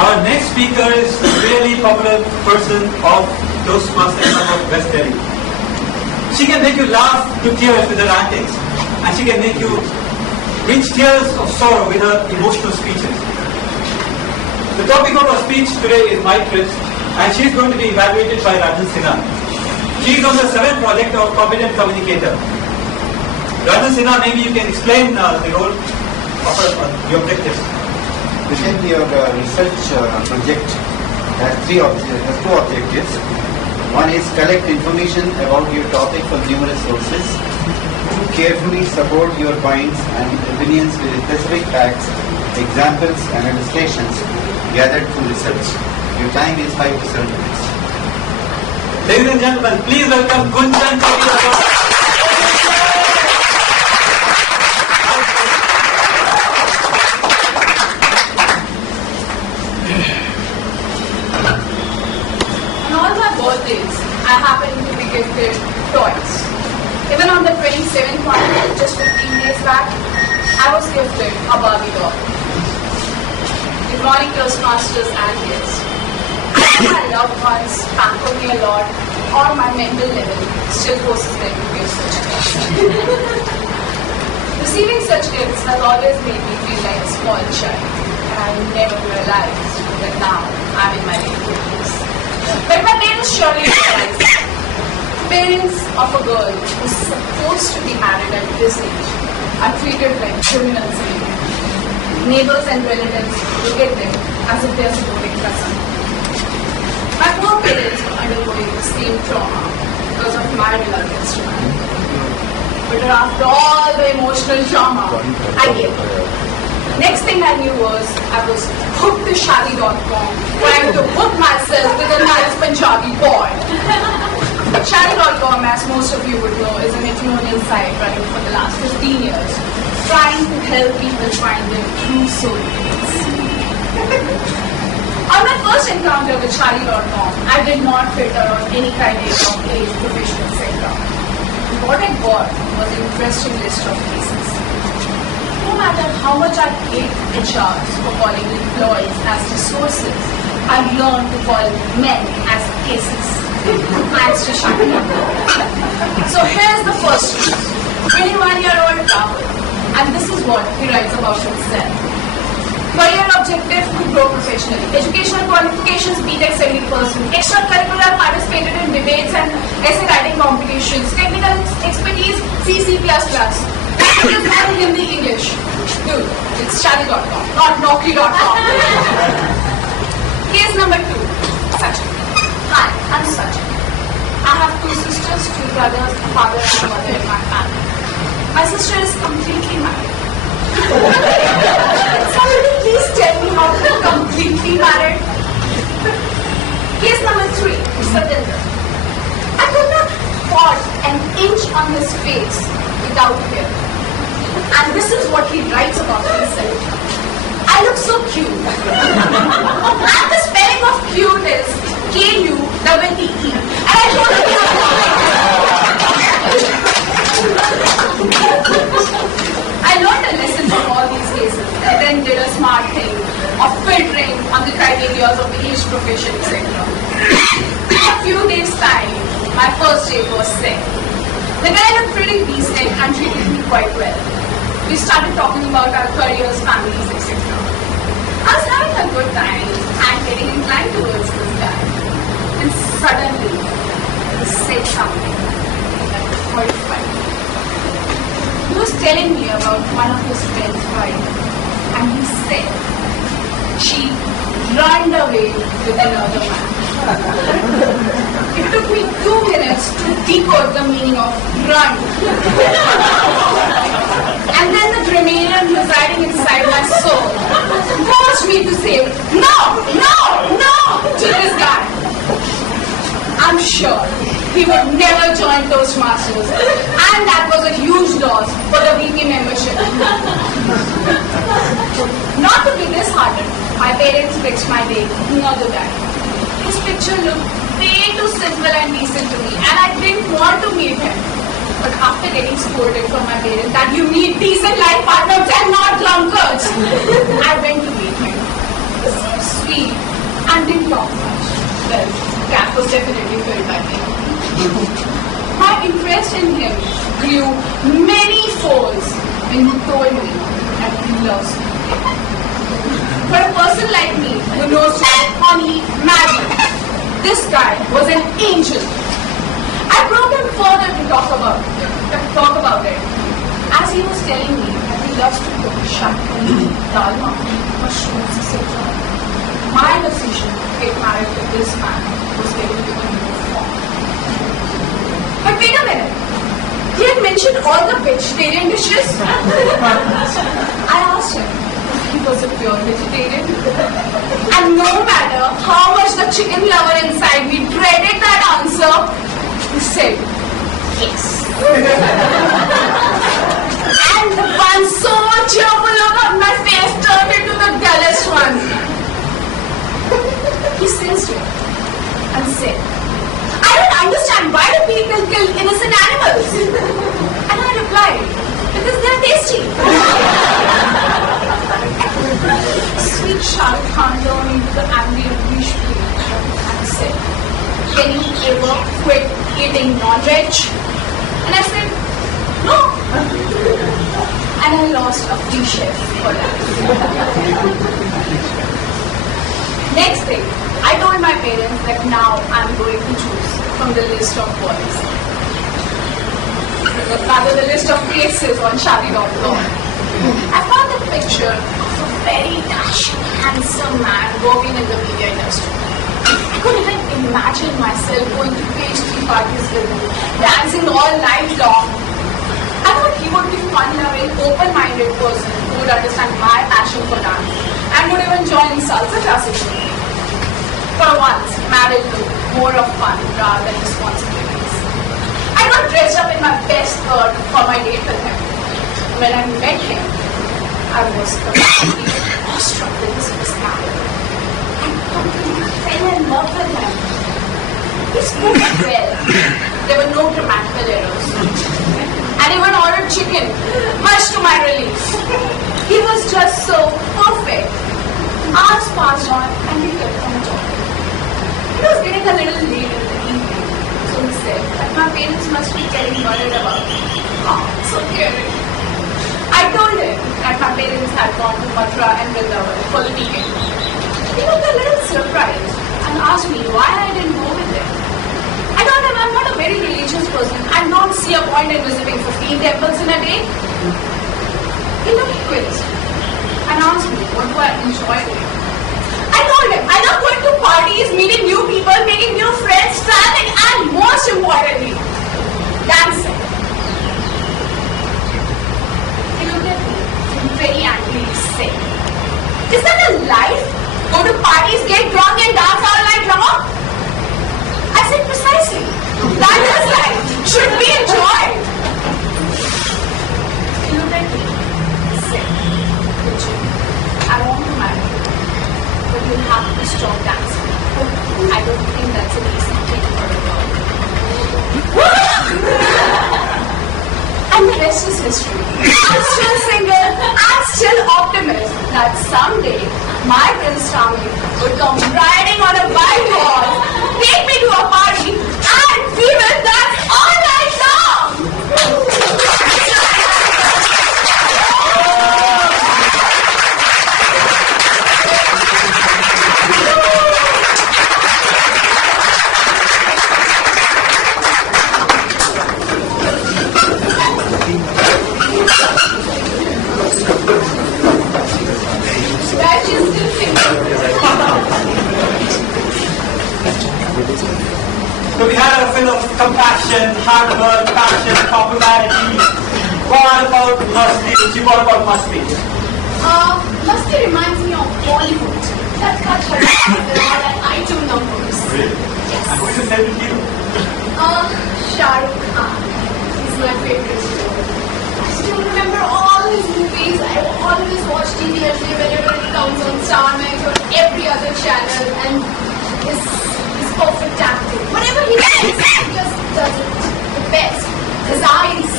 Our next speaker is a really popular person of Toastmasters of West Delhi. She can make you laugh to tears with her antics, and she can make you reach tears of sorrow with her emotional speeches. The topic of our speech today is My Trips, and she is going to be evaluated by Rajan Sinha. She is on the 7th project of Competent Communicator. Rajan Sinha, maybe you can explain the role of the objectives. Within your research project has two objectives. One is collect information about your topic from numerous sources. Carefully support your points and opinions with specific facts, examples and illustrations gathered through research. Your time is 5 to 7 minutes. Ladies and gentlemen, please welcome Gunjan Chowdhury. I happen to be gifted toys. Even on the 27th one, just 15 days back, I was gifted a Barbie doll. Good morning, Toastmasters and kids. My loved ones pamper me a lot, or my mental level still forces them to give such gifts. Receiving such gifts has always made me feel like a small child, and I never realized that now I'm in my late 20s. But my parents surely realized that. Parents of a girl who's supposed to be married at this age are treated like criminals anyway. Neighbors and relatives look at them as if they are supporting cousin. My poor parents were undergoing the same trauma because of my reluctance to marry. But after all the emotional trauma, I gave up. Next thing I knew was I was hooked to Shaadi.com, trying to hook myself with a nice Punjabi boy. Shaadi.com, as most of you would know, is a matrimonial site running for the last 15 years, trying to help people find their true soulmates. On my first encounter with Shaadi.com, I did not fit around any criteria of age, profession, etc. What I got was an interesting list of cases. No matter how much I hate HRs for calling employees as resources, I learned to call men as cases. Thanks to Shakti. So here's the first truth. 21-year-old Rahul, and this is what he writes about himself. Career objective to grow professionally. Educational qualifications, BTech 70%. Extracurricular participated in debates and essay writing competitions. Technical expertise, CC++. It's not Hindi, English. Dude, it's Shaadi.com, not Naukri.com. Case number 2. Sachin. Hi, I'm Sachin. I have 2 sisters, 2 brothers, a father and a mother in my family. My sister is completely married. Somebody please tell me how to be completely married. Case number 3. Satinder. I could not spot an inch on his face without hair. And this is what he writes about himself. I look so cute. And the spelling of cute is K-U-T-T-E. And I told him I learned a lesson from all these cases. I then did a smart thing of filtering on the criteria of the age, profession, etc. In a few days' time, my first date was set. The guy looked pretty decent and treated me quite well. We started talking about our careers, families, etc. I was having a good time and getting inclined towards this guy. And suddenly, he said something that horrified me. He was telling me about one of his friend's wife, and he said she ran away with another man. It took me 2 minutes to decode the meaning of run. And then the Gramenian residing inside my soul forced me to say no to this guy. I'm sure he would never join Toastmasters, and that was a huge loss for the VP membership. Not to be disheartened, my parents fixed my date near the guy. His picture looked way too simple and decent to me, and I didn't want to meet him. But after getting scolded from my parents that you need decent life partners and not drunkards, I went to meet him. sweet, and didn't talk much. Well, the gap was definitely filled by me. My interest in him grew many folds when he told me that he loves me. For a person like me who knows honey, magic, this guy was an angel. I probed him further to talk about it. As he was telling me that he loves to cook shaktani, dalma, mushrooms, etc. My decision to get married to this man was getting to a new form. But wait a minute. He had mentioned all the vegetarian dishes. I asked him if he was a pure vegetarian. And no matter how much the chicken lover inside me dreaded that answer, he said, yes. And the one so cheerful look on my face turned into the dullest one. He sensed it and said, I don't understand why do people kill innocent animals? And I replied, because they're tasty. Sweet Shah Rukh Khan turned into the angry English and said, can you ever quit eating non-veg? And I said, no. And I lost a free chef for that. Next day, I told my parents that now I'm going to choose from the list of boys. Rather, the list of places on Shadi.com. I found a picture of a very dashing, handsome man working in the media industry. I couldn't even imagine myself going to pastry parties with him, dancing all night long. I thought he would be fun-loving, open-minded person who would understand my passion for dance and would even join salsa classes with me. For once, marriage took more of fun rather than responsibilities. I got dressed up in my best skirt for my date with him. When I met him, I was completely awestruck with his personality. I fell in love with him. He spoke well. There were no grammatical errors. And even ordered chicken, much to my relief. He was just so perfect. Hours passed on and we kept on talking. It was getting a little late in the evening, so he said that my parents must be getting worried about me. Oh, so caring. I told him that my parents had gone to Mathura and Vrindavan for the weekend. He was a little surprised and asked me why I didn't go with them. I told him I'm not a very religious person. I don't see a point in visiting 15 temples in a day. He looked quizzed and asked me what do I enjoy doing. I told him I love going to parties, meeting new people, making new friends, traveling, and most importantly, dancing. He looked at me and very angrily said, is that a life? Go to parties, get drunk and dance all night long? I said precisely. That is life. Should be enjoyed. He looked at me and said, Richard, I want to marry you, but you'll have to stop dancing. I don't think that's an easy thing for a girl. And the rest is history. I'm still single. I'm still optimist that someday my Prince Charming would come riding on a white horse, take me to a party, and we will dance all night long. So we had a film of compassion, hard work, passion, popularity. What about Masti? What about Masti? Masti reminds me of Bollywood. That's got her and iTunes numbers. Really? Yes. And who is the favorite hero? Shah Rukh Khan. He's my favorite hero. I still remember all his movies. I always watch TVSJ whenever it comes on Star Max or every other channel, and his perfect acting. Whatever he does, he just does it the best. His eyes,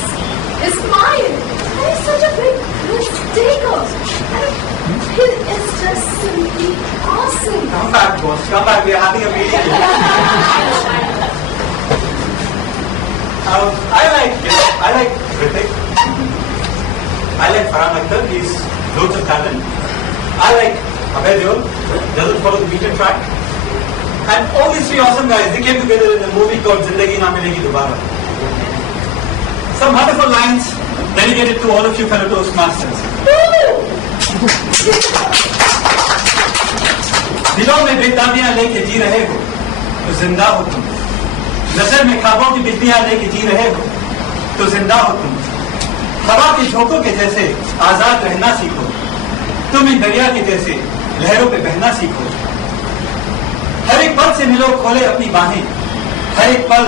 his smile, That is such a big mistake. He is just simply awesome. Come back, boss. Come back. We are having a meeting. I like Hrithik. I like Farhan Akhtar. He's loads of talent. I like Abhay Deol. Doesn't follow the beaten track. And all these three awesome guys, they came together in a movie called Zindagi Na Milegi Dobara. Some wonderful lines dedicated to all of you fellow Toastmasters. दिलों में बेताबियां लेके जी रहे हो तो जिंदा हो तुम, नजर में ख्वाबों की बिजलियां लेके जी रहे हो तो जिंदा हो तुम, हवा के झोंकों के जैसे आजाद रहना सीखो, तुम इन दरिया के जैसे लहरों पे बहना सीखो, हर एक पल से मिलो खोले अपनी बाहें, हर एक पल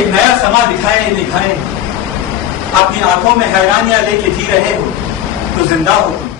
एक नया समा दिखाए दिखाए, अपनी आंखों में हैरानियां लेके जी रहे हो तो जिंदा हो तुम।